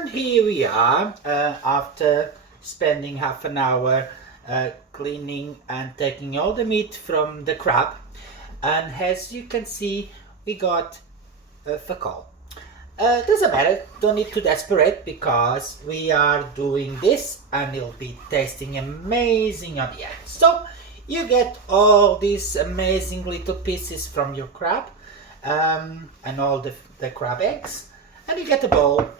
And here we are after spending half an hour cleaning and taking all the meat from the crab, and as you can see we got fakol. Doesn't matter, don't need to desperate because we are doing this and it'll be tasting amazing on the end. So you get all these amazing little pieces from your crab and all the crab eggs, and you get a bowl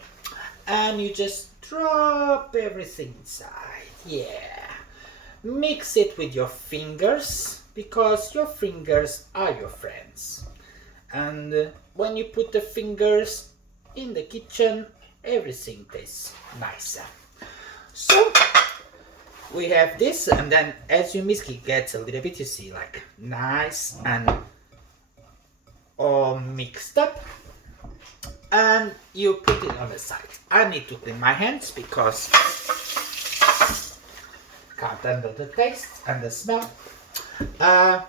and you just drop everything inside. Yeah, mix it with your fingers because your fingers are your friends, and when you put the fingers in the kitchen everything tastes nicer. So we have this, and then as you mix it gets a little bit, you see, like nice and all mixed up, and you put it on the side. I need to clean my hands because can't handle the taste and the smell. And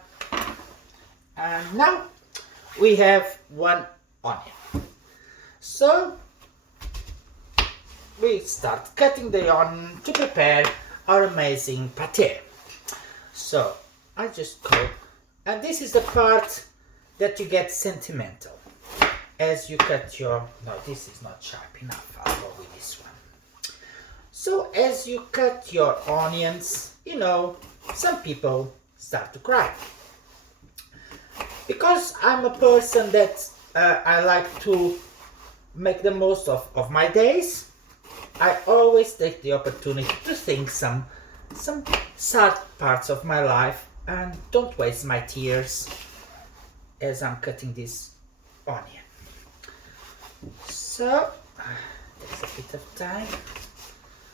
now we have one onion. So we start cutting the onion to prepare our amazing pate. So I just go, and this is the part that you get sentimental. As you cut your, no, this is not sharp enough, I'll go with this one. So as you cut your onions, you know, some people start to cry. Because I'm a person that I like to make the most of my days, I always take the opportunity to think some sad parts of my life and don't waste my tears as I'm cutting this onion. So, takes a bit of time.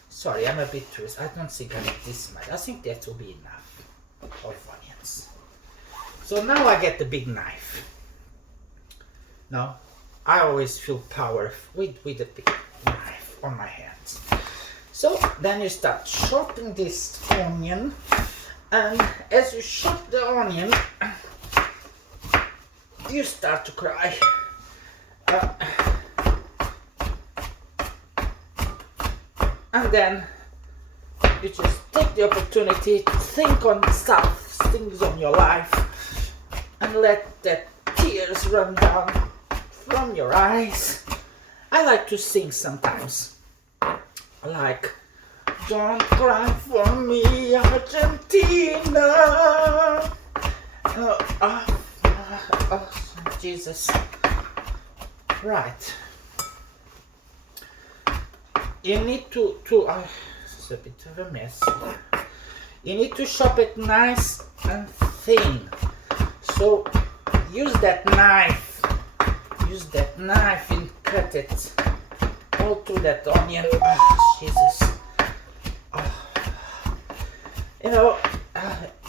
Sorry, I'm a bit too, I don't think I need this much. I think that will be enough of onions. So now I get the big knife. No, I always feel power with a big knife on my hands. So then you start chopping this onion, and as you chop the onion, you start to cry. And then you just take the opportunity to think on stuff, things on your life, and let that tears run down from your eyes. I like to sing sometimes, like, don't cry for me, Argentina. Oh, Jesus. Right. You need to it's a bit of a mess. You need to chop it nice and thin. So use that knife and cut it all through that onion. Oh, Jesus. Oh. You know,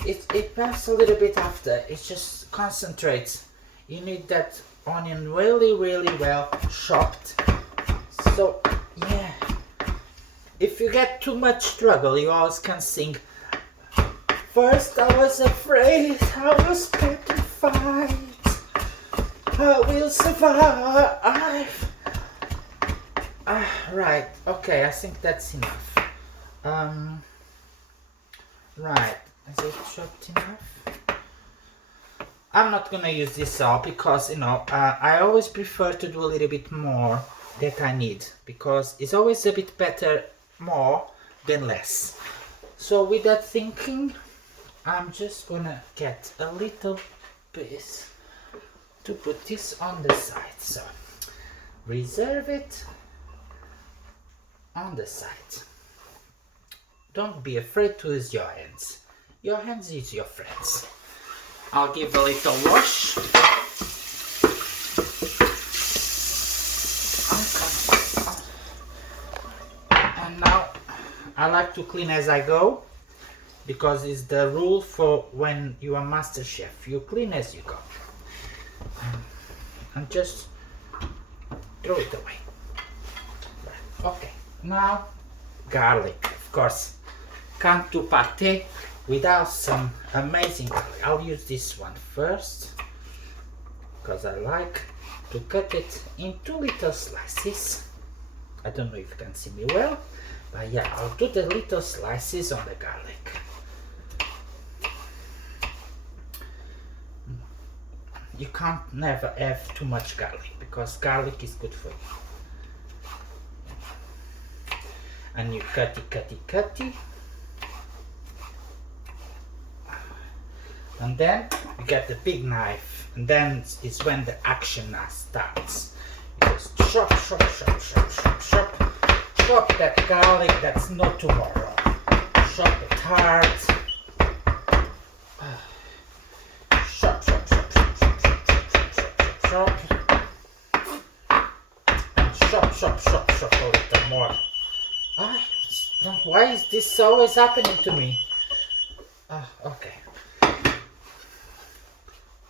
it passes a little bit after. It just concentrates. You need that onion really, really well chopped. So yeah. If you get too much struggle, you always can sing, first I was afraid, I was petrified, I will survive. Right, okay, I think that's enough. Right, is it chopped enough? I'm not gonna use this all because, you know, I always prefer to do a little bit more that I need, because it's always a bit better more than less. So with that thinking, I'm just gonna get a little piece to put this on the side. So reserve it on the side. Don't be afraid to use your hands. Your hands is your friends. I'll give a little wash. And now I like to clean as I go, because it's the rule for when you are master chef. You clean as you go. And just throw it away. Okay, now garlic. Of course, can't do pate without some amazing garlic. I'll use this one first because I like to cut it into little slices. I don't know if you can see me well, but yeah, I'll do the little slices on the garlic. You can't never have too much garlic because garlic is good for you. And you cutty. And then you get the big knife, and then is when the action starts. You just chop that garlic that's not tomorrow. Chop it hard. Chop. And chop a little more. Why is this always happening to me? Okay.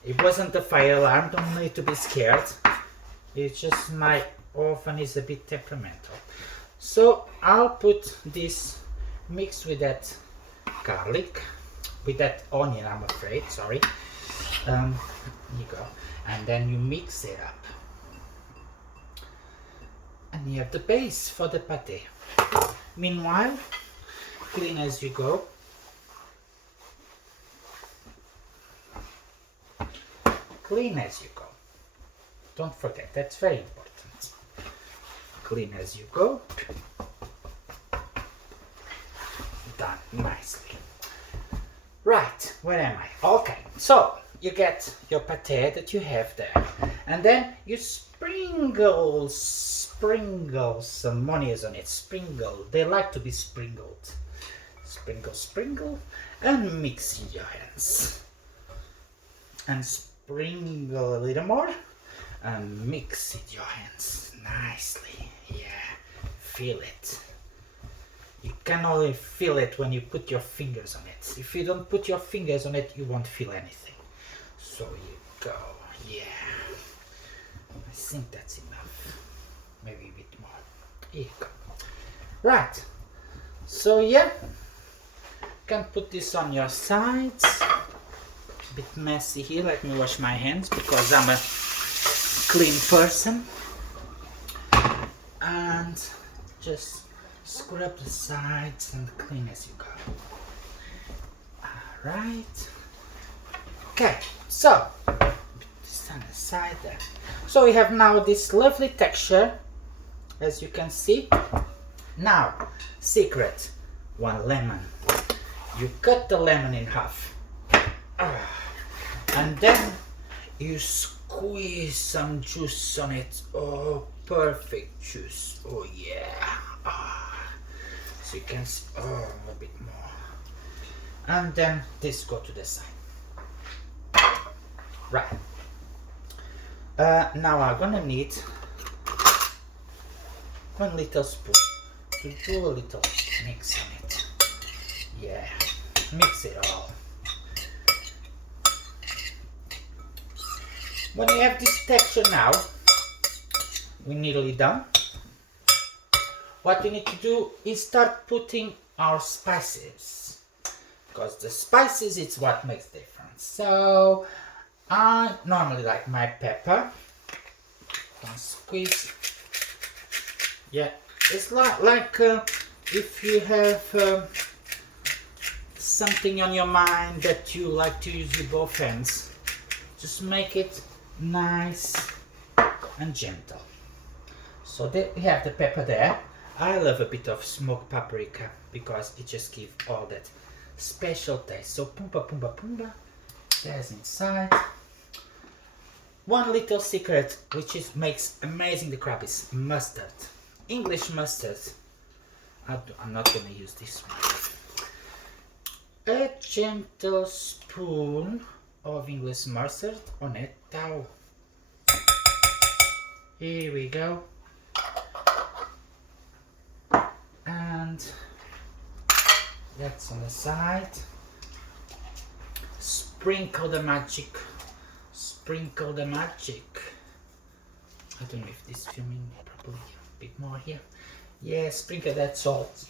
It wasn't a fire alarm, don't need to be scared. It's just my oven is a bit temperamental. So I'll put this mixed with that garlic, with that onion, I'm afraid, sorry. Here you go. And then you mix it up. And you have the base for the pate. Meanwhile, clean as you go. Clean as you go. Don't forget, that's very important. Clean as you go. Done nicely. Right, where am I? Okay, so you get your pate that you have there, and then you sprinkle some mayonnaise on it. Sprinkle. They like to be sprinkled. Sprinkle, and mix in your hands. And sprinkle a little more and mix it your hands nicely. Yeah, feel it. You can only feel it when you put your fingers on it. If you don't put your fingers on it, you won't feel anything. So you go. Yeah, I think that's enough, maybe a bit more. Here you go. Right, so yeah, you can put this on your sides. Bit messy here, let me wash my hands because I'm a clean person. And just scrub the sides and clean as you go. Alright. Okay, so put this on the side there. So we have now this lovely texture, as you can see. Now, secret, 1 lemon. You cut the lemon in half. And then you squeeze some juice on it. Oh, perfect juice. Oh yeah. So you can see, a bit more. And then this go to the side. Right. Now I'm gonna need 1 little spoon to do a little mix on it. Yeah, mix it all. When you have this texture now, we're nearly done. What we need to do is start putting our spices, because the spices is what makes difference. So I normally like my pepper. Can squeeze. Yeah, it's like if you have something on your mind that you like to use with both hands, just make it nice and gentle. So we have the pepper there. I love a bit of smoked paprika because it just gives all that special taste. So pumba, there's inside. 1 little secret which makes amazing the crab is mustard. English mustard. I'm not gonna use this one. A gentle spoon of English mustard on it. Now, here we go. And that's on the side. Sprinkle the magic. Sprinkle the magic. I don't know if this is filming properly. A bit more here. Yeah, sprinkle that salt.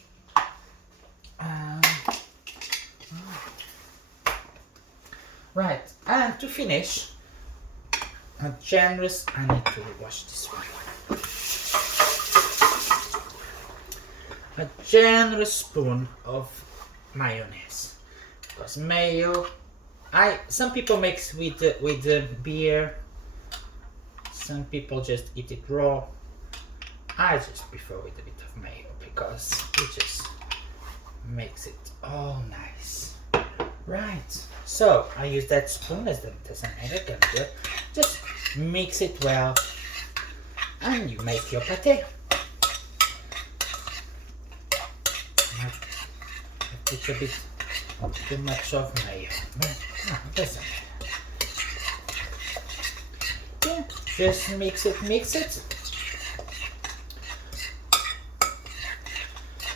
Right, and to finish, a generous, I need to wash this one. a generous spoon of mayonnaise, because mayo, some people mix with the beer, some people just eat it raw. I just prefer with a bit of mayo because it just makes it all nice. Right, so I use that spoon as an American, just mix it well and you make your pate. I put a bit too much of mayo. Doesn't matter. Yeah, just mix it.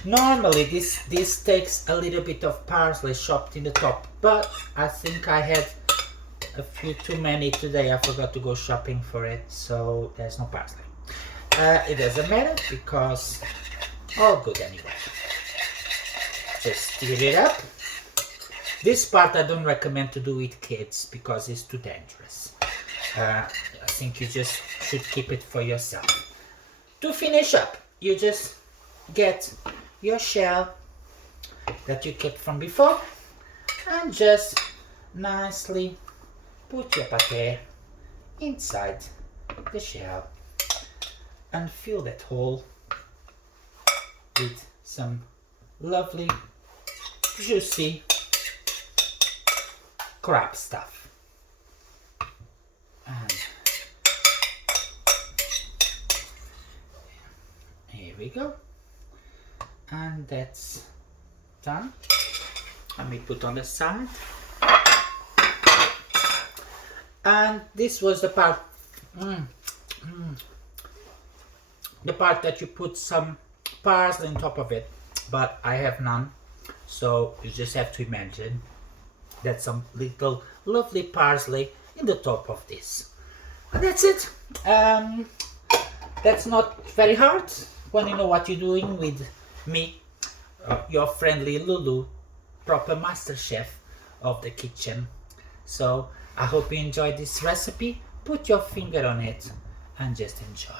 Normally this takes a little bit of parsley chopped in the top, but I think I had a few too many today. I forgot to go shopping for it, so there's no parsley. It doesn't matter because all good anyway. Just stir it up. This part I don't recommend to do with kids because it's too dangerous. I think you just should keep it for yourself. To finish up, you just get your shell that you kept from before and just nicely put your pate inside the shell and fill that hole with some lovely juicy crab stuff. And here we go. And that's done. Let me put on the side. And this was the part, the part that you put some parsley on top of it, but I have none, so you just have to imagine that some little lovely parsley in the top of this. And that's it. That's not very hard when you know what you're doing with me, your friendly Lulu, proper master chef of the kitchen. So I hope you enjoyed this recipe. Put your finger on it and just enjoy.